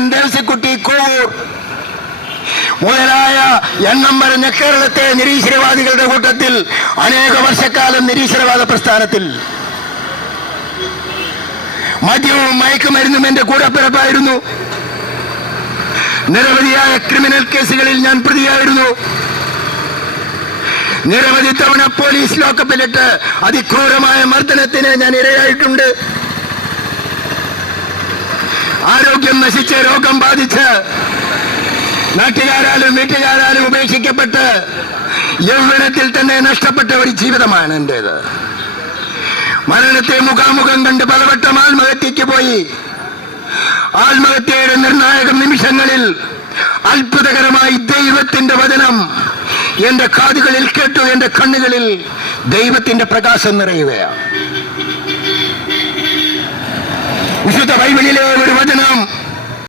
സഹോദരൻ ദേവസിക്കുട്ടി കോവൂർ മുതലായ എണ്ണം പറഞ്ഞ കേരളത്തെ നിരീശ്വരവാദികളുടെ കൂട്ടത്തിൽ അനേക വർഷക്കാലം നിരീശ്വരവാദ പ്രസ്ഥാനത്തിൽ മദ്യവും മയക്കുമരുന്നും എന്റെ കൂടപ്പിറപ്പായിരുന്നു. നിരവധിയായ ക്രിമിനൽ കേസുകളിൽ ഞാൻ പ്രതിയായിരുന്നു. നിരവധി തവണ പോലീസ് ലോക്കപ്പിലിട്ട് അതിക്രൂരമായ മർദ്ദനത്തിന് ഞാൻ ഇരയായിട്ടുണ്ട്. ആരോഗ്യം നശിച്ച് രോഗം ബാധിച്ച് നാട്ടുകാരാലും വീട്ടുകാരാലും ഉപേക്ഷിക്കപ്പെട്ട് യൗവനത്തിൽ തന്നെ നഷ്ടപ്പെട്ട ഒരു ജീവിതമാണ് എന്റേത്. മരണത്തെ മുഖാമുഖം കണ്ട് പലവട്ടം ആത്മഹത്യക്ക് പോയി. ആത്മഹത്യയുടെ നിർണായക നിമിഷങ്ങളിൽ അത്ഭുതകരമായി ദൈവത്തിന്റെ വചനം എന്റെ കാതുകളിൽ കേട്ടു. എന്റെ കണ്ണുകളിൽ ദൈവത്തിന്റെ പ്രകാശം നിറയുകയാണ്. വിശുദ്ധ ബൈബിളിലെ ഒരു വചനം